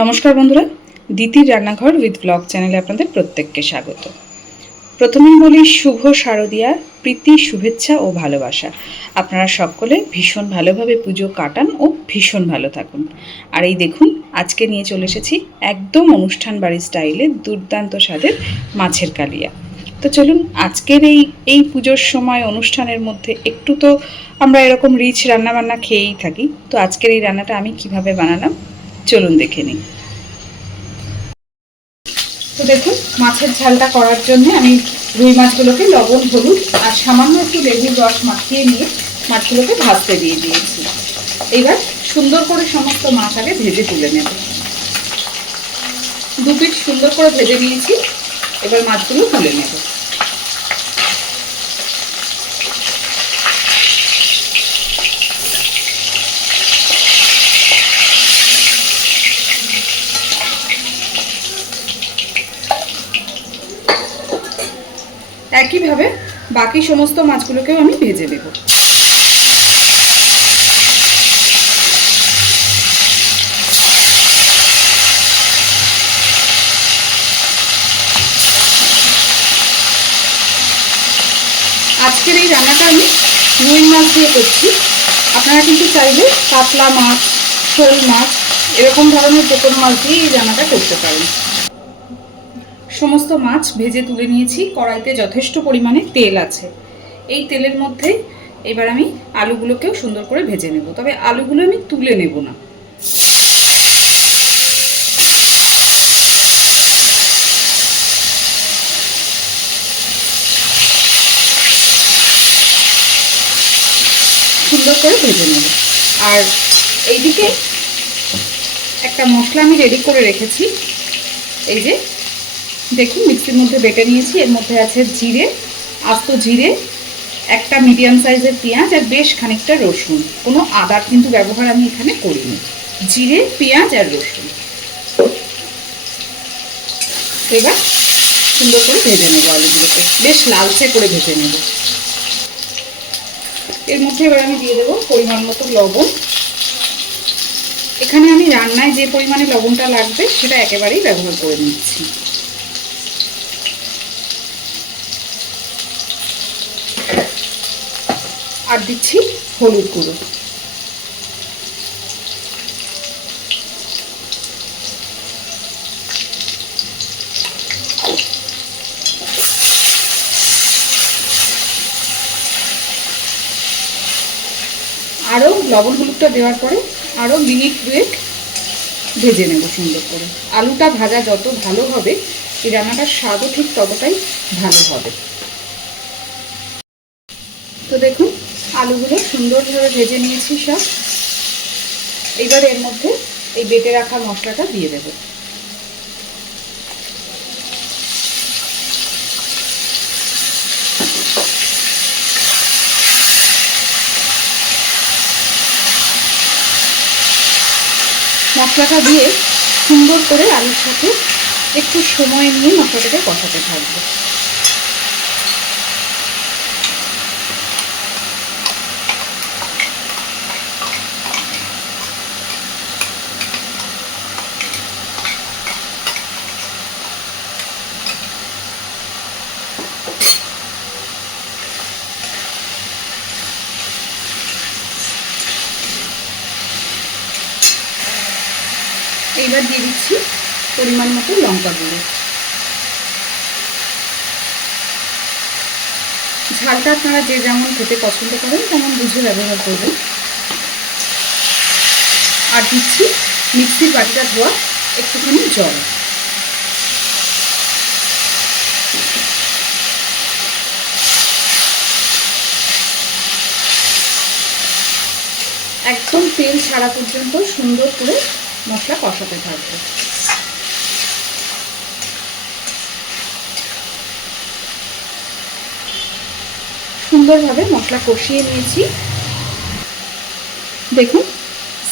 নমস্কার বন্ধুরা, দিতির রান্নাঘর উইথ ব্লগ চ্যানেলে আপনাদের প্রত্যেককে স্বাগত। প্রথমেই বলি শুভ শারদিয়ার প্রীতি, শুভেচ্ছা ও ভালোবাসা। আপনারা সকলে ভীষণ ভালোভাবে পুজো কাটান ও ভীষণ ভালো থাকুন। আর এই দেখুন, আজকে নিয়ে চলে এসেছি একদম অনুষ্ঠান বাড়ির স্টাইলে দুর্দান্ত স্বাদের মাছের কালিয়া। তো চলুন, আজকের এই এই পুজোর সময় অনুষ্ঠানের মধ্যে একটু তো আমরা এরকম রিচ রান্নাবান্না খেয়েই থাকি। তো আজকের এই রান্নাটা আমি কীভাবে বানালাম চলুন দেখে নিই। তো দেখুন, মাছের ঝালটা করার জন্য আমি রুই মাছগুলোকে লবণ, হলুদ আর সামান্য একটু লেবুর রস মাখিয়ে নিয়ে মাছগুলোকে ভাজতে দিয়ে দিয়েছি। এবার সুন্দর করে সমস্ত মাছ আগে ভেজে তুলে নেব। দু পিঠ সুন্দর করে ভেজে নিয়েছি। এবার মাছগুলো তুলে নেব। একইভাবে বাকি সমস্ত মাছগুলোকেও আমি ভেজে নেব। আজকের এই রান্নাটা আমি রুই মাছ দিয়ে করছি। আপনারা কিন্তু চাইলে কাতলা মাছ, শোল মাছ, এরকম ধরনের কোনো মাছ দিয়ে এই রান্নাটা করতে পারেন। সমস্ত মাছ ভেজে তুলে নিয়েছি। কড়াইতে যথেষ্ট পরিমাণে তেল আছে। এই তেলের মধ্যে এবার আমি আলুগুলোকেও সুন্দর করে ভেজে নেব। তবে আলুগুলো আমি তুলে নেব না। সুন্দর করে ভেজে নেব। আর এইদিকে একটা মশলা আমি রেডি করে রেখেছি। এই যে দেখুন, মিক্সির মধ্যে বেটে নিয়েছি। এর মধ্যে আছে জিরে, আস্ত জিরে, একটা মিডিয়াম সাইজের পেঁয়াজ আর বেশ খানিকটা রসুন। কোনো আদার কিন্তু ব্যবহার আমি এখানে করিনি। জিরে, পেঁয়াজ আর রসুন। এবার সুন্দর করে ভেজে নেব আলুগুলোকে। বেশ লালচে করে ভেজে নেব। এর মধ্যে এবার আমি দিয়ে দেবো পরিমাণ মতো লবণ। এখানে আমি রান্নায় যে পরিমাণে লবণটা লাগবে, সেটা একেবারেই ব্যবহার করে নিচ্ছি। আর দিচ্ছি হলুদ গুঁড়ো। আরও লবণ হলুদটা দেওয়ার পরে আরও মিনিট দুয়েক ভেজে নেব সুন্দর করে। আলুটা ভাজা যত ভালো হবে, এই রান্নাটার স্বাদও ঠিক ততটাই ভালো হবে। তো দেখুন আলুগুলো সুন্দরভাবে ভেজে নিয়েছি সব। এবার এর মধ্যে এই বেটে রাখা মশলাটা দিয়ে দেব। মশলাটা দিয়ে সুন্দর করে আলুর সাথে একটু সময় নিয়ে মশলাটাকে কষাতে থাকবে। এইবার দিয়ে দিচ্ছি পরিমাণ মতো লঙ্কা গুঁড়ো। ঝালটা আপনারা যে যেমন খেতে পছন্দ করেন তেমন বুঝে ব্যবহার করবেন। আর দিচ্ছি মিক্সির বাটিটা ধোয়া, একটুখানি জল। একদম তেল ছাড়া পর্যন্ত সুন্দর করে মশলা কষাতে থাকবে। সুন্দরভাবে মশলা কষিয়ে নিয়েছি। দেখুন,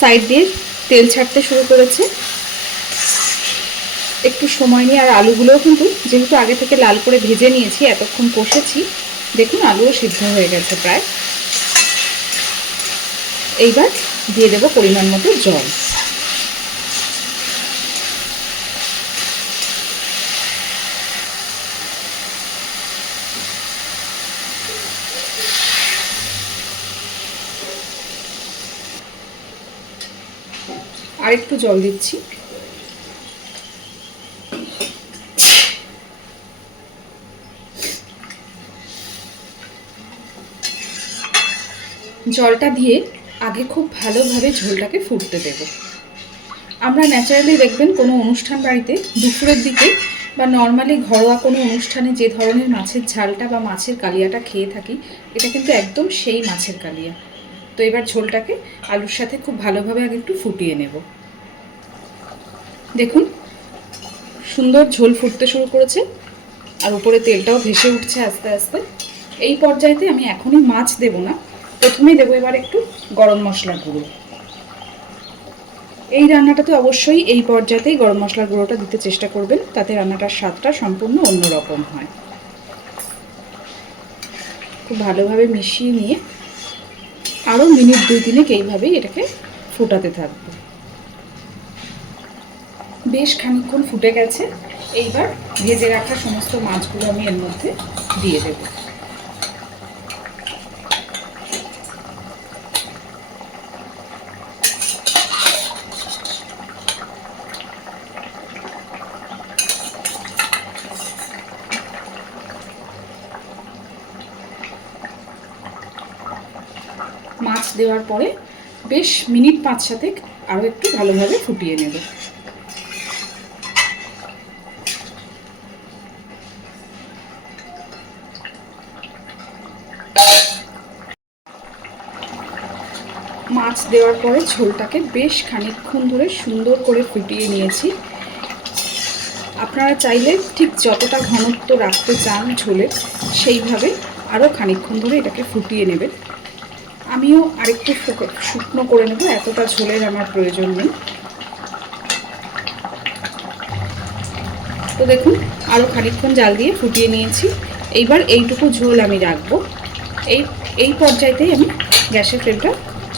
সাইড দিয়ে তেল ছাড়তে শুরু করেছে। একটু সময় নিয়ে, আর আলুগুলোও কিন্তু যেহেতু আগে থেকে লাল করে ভেজে নিয়েছি, এতক্ষণ কষেছি, দেখুন আলুও সিদ্ধ হয়ে গেছে প্রায়। এইবার দিয়ে দেবো পরিমাণ মতো জল। আর একটু জল দিচ্ছি। জলটা দিয়ে আগে খুব ভালোভাবে ঝোলটাকে ফুটতে দেব। আমরা ন্যাচারালি দেখবেন কোনো অনুষ্ঠান বাড়িতে দুপুরের দিকে বা নর্মালি ঘরোয়া কোনো অনুষ্ঠানে যে ধরনের মাছের ঝালটা বা মাছের কালিয়াটা খেয়ে থাকি, এটা কিন্তু একদম সেই মাছের কালিয়া। তো এবার ঝোলটাকে আলুর সাথে খুব ভালোভাবে আগে একটু ফুটিয়ে নেব। দেখুন, সুন্দর ঝোল ফুটতে শুরু করেছে আর উপরে তেলটাও ভেসে উঠছে আস্তে আস্তে। এই পর্যায়েতে আমি এখনই মাছ দেব না, প্রথমেই দেবো এবার একটু গরম মশলার গুঁড়ো। এই রান্নাটাতে অবশ্যই এই পর্যায়েতেই গরম মশলার গুঁড়োটা দিতে চেষ্টা করবেন, তাতে রান্নাটার স্বাদটা সম্পূর্ণ অন্যরকম হয়। খুব ভালোভাবে মিশিয়ে নিয়ে আরও মিনিট দুই তিনেক এইভাবেই এটাকে ফোটাতে থাকব। বেশ খানিকক্ষণ ফুটে গেছে। এইবার ভেজে রাখা সমস্ত মাছগুলো আমি এর মধ্যে দিয়ে দেব। মাছ দেওয়ার পরে বেশ মিনিট পাঁচ সাতেক আরও একটু ভালোভাবে ফুটিয়ে নেব। মাছ দেওয়ার পরে ঝোলটাকে বেশ খানিকক্ষণ ধরে সুন্দর করে ফুটিয়ে নিয়েছি। আপনারা চাইলে ঠিক যতটা ঘনত্ব রাখতে চান ঝোলে, সেইভাবে আরও খানিকক্ষণ ধরে এটাকে ফুটিয়ে নেবেন। আমিও আরেকটু শুকনো করে নেব, এতটা ঝোলের আমার প্রয়োজন নেই। তো দেখুন আরও খানিকক্ষণ জাল দিয়ে ফুটিয়ে নিয়েছি। এইবার এইটুকু ঝোল আমি রাখব। এই এই পর্যায়েতেই আমি গ্যাসের ফ্লেমটা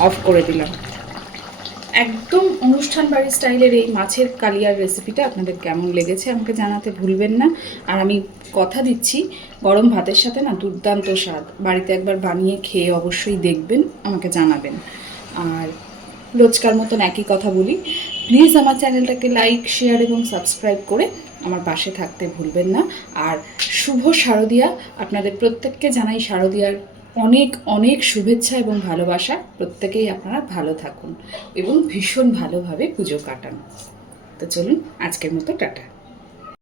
অফ করে দিলাম। একদম অনুষ্ঠান বাড়ি স্টাইলের এই মাছের কালিয়ার রেসিপিটা আপনাদের কেমন লেগেছে আমাকে জানাতে ভুলবেন না। আর আমি কথা দিচ্ছি, গরম ভাতের সাথে না দুর্দান্ত স্বাদ। বাড়িতে একবার বানিয়ে খেয়ে অবশ্যই দেখবেন, আমাকে জানাবেন। আর রোজকার মতন একই কথা বলি প্লিজ আমার চ্যানেলটাকে লাইক শেয়ার এবং সাবস্ক্রাইব করে আমার পাশে থাকতে ভুলবেন না। আর শুভ শারদিয়া, আপনাদের প্রত্যেককে জানাই শারদিয়ার অনেক অনেক শুভেচ্ছা এবং ভালোবাসা। প্রত্যেকেই আপনারা ভালো থাকুন এবং ভীষণ ভালোভাবে পুজো কাটান। তো চলুন, আজকের মতো টাটা।